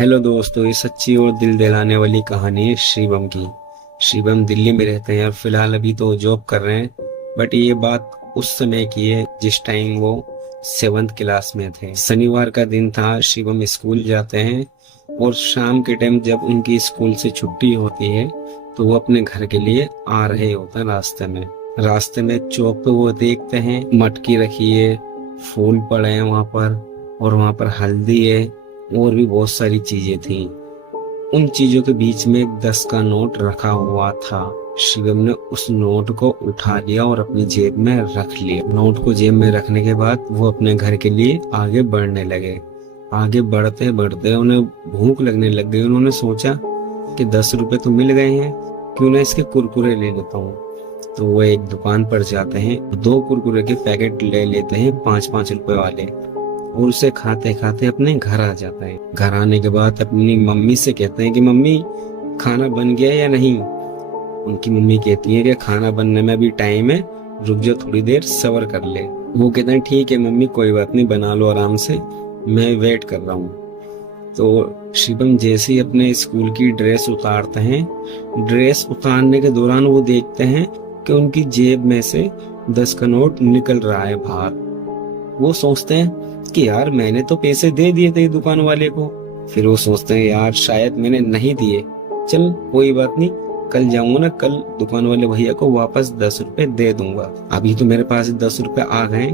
Hello दोस्तों, ये सच्ची और दिल दहलाने वाली कहानी है शिवम की। शिवम दिल्ली में रहते हैं और फिलहाल अभी तो जॉब कर रहे हैं। बट ये बात उस समय की है जिस टाइम वो 7th क्लास में थे। शनिवार का दिन था। शिवम स्कूल जाते हैं और शाम के टाइम जब उनकी स्कूल से छुट्टी होती है तो वो अपने घर के लिए आ रहे होते हैं। रास्ते में चौक पे वो देखते हैं मटकी रखी है, फूल पड़े हैं वहां पर, और वहां पर हल्दी है और भी बहुत सारी चीजें थी। उन चीजों के बीच में एक 10 का नोट रखा हुआ था। शिवम ने उस नोट को उठा लिया और अपनी जेब में रख लिया। नोट को जेब में रखने के बाद वो अपने घर के लिए आगे बढ़ने लगे। आगे बढ़ते बढ़ते उन्हें भूख लगने लग गई। उन्होंने सोचा कि 10 रुपए तो मिल गए हैं, क्यों ना इसके कुरकुरे ले लेता हूँ। तो वो एक दुकान पर जाते हैं, 2 कुरकुरे के पैकेट ले लेते हैं 5-5 रुपए वाले, और उसे खाते खाते अपने घर आ जाता है। घर आने के बाद अपनी मम्मी से कहते हैं कि मम्मी खाना बन गया या नहीं। उनकी मम्मी कहती है कि खाना बनने में अभी टाइम है, रुक जाओ थोड़ी देर सब्र कर ले। वो कहते हैं ठीक है मम्मी, कोई बात नहीं, बना लो आराम से, मैं वेट कर रहा हूँ। तो शिवम जैसे ही अपने स्कूल की ड्रेस उतारते हैं, ड्रेस उतारने के दौरान वो देखते हैं कि उनकी जेब में से 10 का नोट निकल रहा है बाहर। वो सोचते हैं कि यार मैंने तो पैसे दे दिए थे दुकान वाले को। फिर वो सोचते हैं यार शायद मैंने नहीं दिए, चल कोई बात नहीं, कल जाऊंगा ना, कल दुकान वाले भैया को वापस 10 रुपए दे दूंगा। अभी तो मेरे पास 10 रुपए आ गए।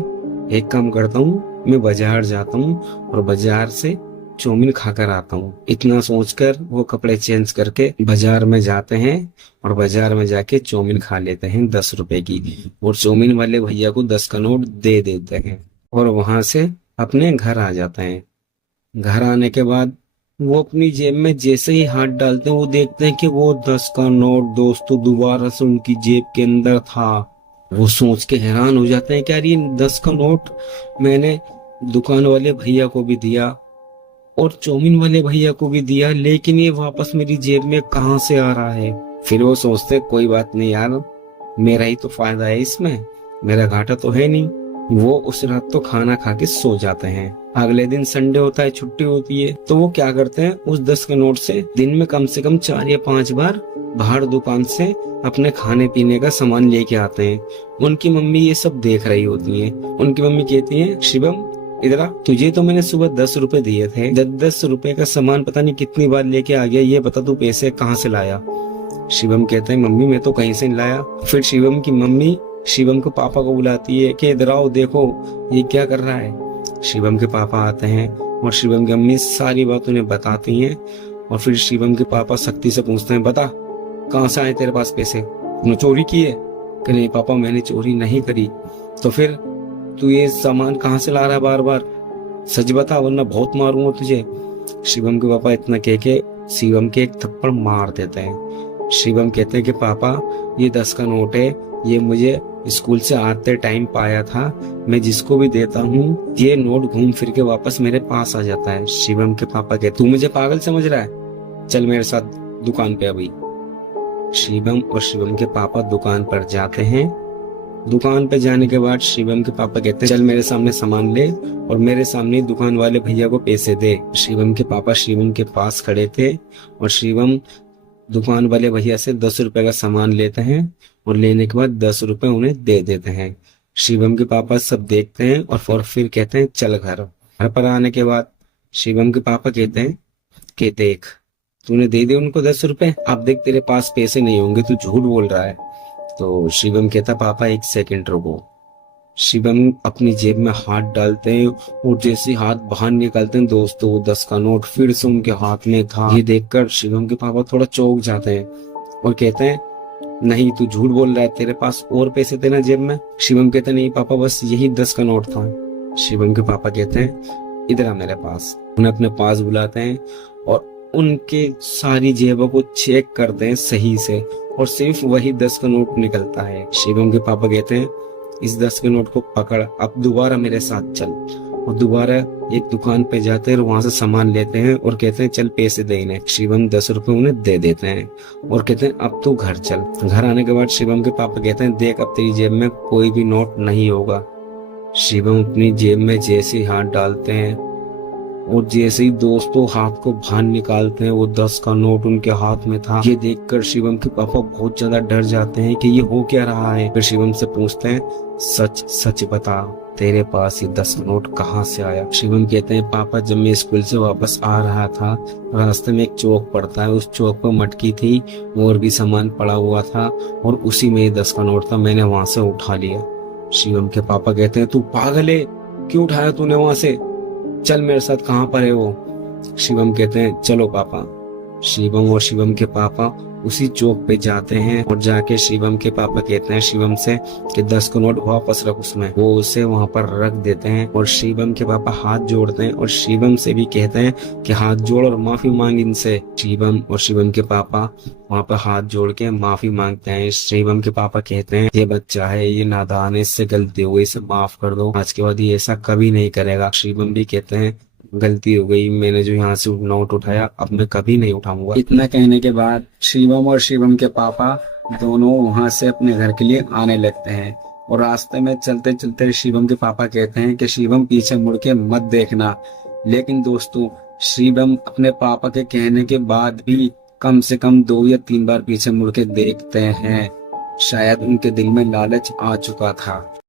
एक काम करता हूँ, मैं बाजार जाता हूँ और बाजार से चौमिन खाकर आता हूँ। इतना सोचकर वो कपड़े चेंज करके बाजार में जाते हैं और बाजार में जाके चौमिन खा लेते हैं 10 रुपए की, और चौमिन वाले भैया को 10 का नोट दे देते हैं और वहां से अपने घर आ जाते हैं। घर आने के बाद वो अपनी जेब में जैसे ही हाथ डालते हैं वो देखते हैं कि वो 10 का नोट दोस्तों दोबारा से उनकी जेब के अंदर था। वो सोच के हैरान हो जाते हैं कि यार ये 10 का नोट मैंने दुकान वाले भैया को भी दिया और चौमिन वाले भैया को भी दिया, लेकिन ये वापस मेरी जेब में कहाँ से आ रहा है। फिर वो सोचते कोई बात नहीं यार, मेरा ही तो फायदा है इसमें, मेरा घाटा तो है नहीं। वो उस रात तो खाना खा के सो जाते हैं। अगले दिन संडे होता है, छुट्टी होती है, तो वो क्या करते हैं उस 10 के नोट से दिन में कम से कम 4 या 5 बार बाहर दुकान से अपने खाने पीने का सामान लेके आते हैं। उनकी मम्मी ये सब देख रही होती है। उनकी मम्मी कहती है शिवम इधर आ, तुझे तो मैंने सुबह 10 रुपए दिए थे, 10 रुपए का सामान पता नहीं कितनी बार लेके आ गया, ये बता तू पैसे कहाँ से लाया। शिवम कहते हैं मम्मी मैं तो कहीं से नहीं लाया। फिर शिवम की मम्मी शिवम को पापा को बुलाती है कि इधर आओ देखो ये क्या कर रहा है। शिवम के पापा आते हैं और शिवम की मम्मी सारी बात उन्हें बताती हैं। और फिर शिवम के पापा सख्ती से पूछते हैं बता कहाँ से आए तेरे पास पैसे, तूने चोरी की है? कि नहीं पापा मैंने चोरी नहीं करी। तो फिर तू ये सामान कहाँ से ला रहा है बार बार, सच बता वरना बहुत मारूंगा तुझे। शिवम के पापा इतना कह के शिवम के एक थप्पड़ मार देते हैं। शिवम कहते हैं कि पापा ये 10 का नोट है, ये मुझे स्कूल से आते टाइम पाया था, मैं जिसको भी देता हूँ ये नोट घूम फिर के वापस मेरे पास आ जाता है। शिवम के पापा कहते तू मुझे पागल समझ रहा है, चल मेरे साथ दुकान पे अभी। शिवम और शिवम के पापा दुकान पर जाते हैं। दुकान पे जाने के बाद शिवम के पापा कहते हैं चल मेरे सामने सामान ले और मेरे सामने दुकान वाले भैया को पैसे दे। शिवम के पापा शिवम के पास खड़े थे और शिवम दुकान वाले भैया से 10 रुपए का सामान लेते हैं और लेने के बाद 10 रुपए उन्हें दे देते हैं। शिवम के पापा सब देखते हैं और फिर कहते हैं चल घर पर आने के बाद शिवम के पापा कहते हैं कि देख तूने दे दिए उनको 10 रुपए, अब देख तेरे पास पैसे नहीं होंगे, तू झूठ बोल रहा है। तो शिवम कहता पापा 1 सेकंड रुको। शिवम अपनी जेब में हाथ डालते हैं और जैसे हाथ बाहर निकालते हैं दोस्तों वो 10 का नोट फिर से उनके हाथ में था। ये देखकर शिवम के पापा थोड़ा चौंक जाते हैं और कहते हैं नहीं तू झूठ बोल रहा है, तेरे पास और पैसे थे ना जेब में। शिवम कहते नहीं पापा बस यही 10 का नोट था। शिवम के पापा कहते हैं इधर आ मेरे पास। उन्हें अपने पास बुलाते हैं और उनके सारी जेबों को चेक करते हैं सही से और सिर्फ वही 10 का नोट निकलता है। शिवम के पापा कहते हैं इस 10 के नोट को पकड़, अब दोबारा मेरे साथ चल। और दोबारा एक दुकान पे जाते हैं और वहां से सामान लेते हैं और कहते हैं चल पैसे दे इन्हें। शिवम 10 रुपए उन्हें दे देते हैं और कहते हैं अब तू घर चल। घर आने के बाद शिवम के पापा कहते हैं देख अब तेरी जेब में कोई भी नोट नहीं होगा। शिवम अपनी जेब में जैसे हाथ डालते हैं और जैसे ही दोस्तों हाथ को बाहर निकालते हैं, वो 10 का नोट उनके हाथ में था। ये देखकर शिवम के पापा बहुत ज्यादा डर जाते हैं कि ये हो क्या रहा है। फिर शिवम से पूछते हैं, सच सच बता, तेरे पास ये 10 का नोट कहाँ से आया? शिवम कहते हैं, पापा जब मैं स्कूल से वापस आ रहा था, रास्ते में एक चौक पड़ता है, उस चौक पर मटकी थी और भी सामान पड़ा हुआ था और उसी में 10 का नोट था, मैंने वहां से उठा लिया। शिवम के पापा कहते हैं, तू पागल है, क्यों उठाया तूने वहां से? चल मेरे साथ, कहाँ पर है वो? शिवम कहते हैं, चलो पापा। शिवम और शिवम के पापा उसी चौक पे जाते हैं और जाके शिवम के पापा कहते हैं शिवम से कि 10 का नोट वापस रख उसमें। वो उसे वहां पर रख देते हैं और शिवम के पापा हाथ जोड़ते हैं और शिवम से भी कहते हैं कि हाथ जोड़ और माफी मांग इनसे। शिवम और शिवम के पापा वहां पर हाथ जोड़ के माफी मांगते हैं। शिवम के पापा कहते हैं, ये बच्चा है, ये नादान है, इससे गलती हो गई, इसे माफ कर दो, आज के बाद ये ऐसा कभी नहीं करेगा। शिवम भी कहते हैं, गलती हो गई, मैंने जो यहाँ से नोट उठाया अब मैं कभी नहीं उठाऊंगा। इतना कहने के बाद शिवम और शिवम के पापा दोनों वहां से अपने घर के लिए आने लगते हैं और रास्ते में चलते चलते शिवम के पापा कहते हैं कि शिवम पीछे मुड़ के मत देखना। लेकिन दोस्तों, शिवम अपने पापा के कहने के बाद भी कम से कम 2 या 3 बार पीछे मुड़ के देखते हैं। शायद उनके दिल में लालच आ चुका था।